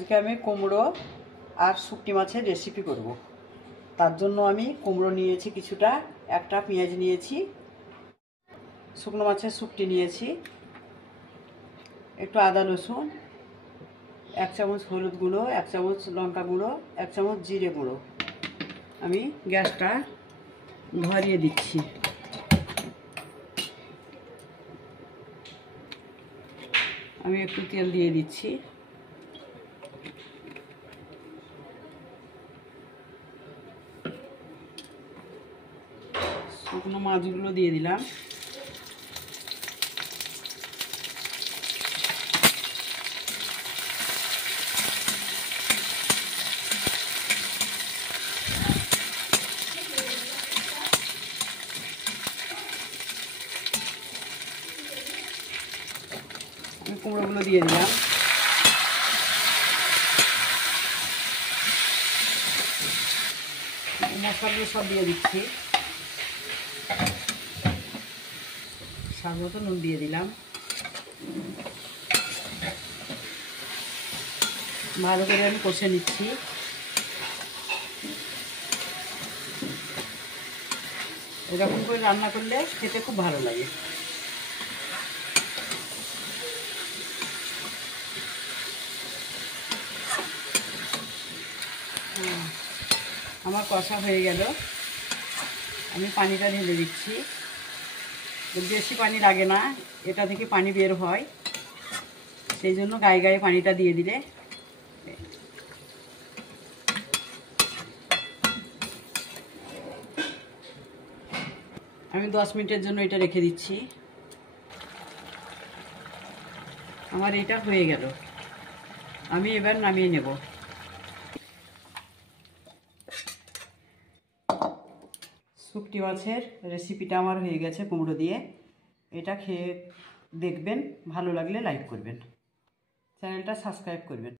আজকে আমি কুমড়ো আর শুকটি মাছের রেসিপি করব। তার জন্য আমি কুমড়ো নিয়েছি কিছুটা, একটা পেঁয়াজ নিয়েছি, শুকনো মাছের শুকটি নিয়েছি, একটু আদা রসুন, 1 চামচ হলুদ গুঁড়ো, 1 চামচ লঙ্কা গুঁড়ো, 1 চামচ জিরে গুঁড়ো। আমি গ্যাসটা ধরিয়ে দিচ্ছি। আমি একটু তেল দিয়ে দিচ্ছি। শুকনো মাছগুলো দিয়ে দিলাম। আমি কুমড়োগুলো দিয়ে দিলাম। মশলাগুলো সব দিয়ে দিচ্ছি। স্বাদ মতো নুন দিয়ে দিলাম। ভালো করে আমি কষে নিচ্ছি। এরকম করে রান্না করলে খেতে খুব ভালো লাগে। আমার কষা হয়ে গেল। আমি পানিটা ঢেলে দিচ্ছি। বেশি পানি লাগে না, এটা থেকে পানি বের হয়, সেই জন্য গায়ে গায়ে পানিটা দিয়ে দিলে। আমি 10 মিনিটের জন্য এটা রেখে দিচ্ছি। আমার এটা হয়ে গেল। আমি এবার নামিয়ে নেব। শুকটি মাছের রেসিপিটা আমার হয়ে গেছে কুমড়ো দিয়ে। এটা খেয়ে দেখবেন, ভালো লাগলে লাইক করবেন, চ্যানেলটা সাবস্ক্রাইব করবেন।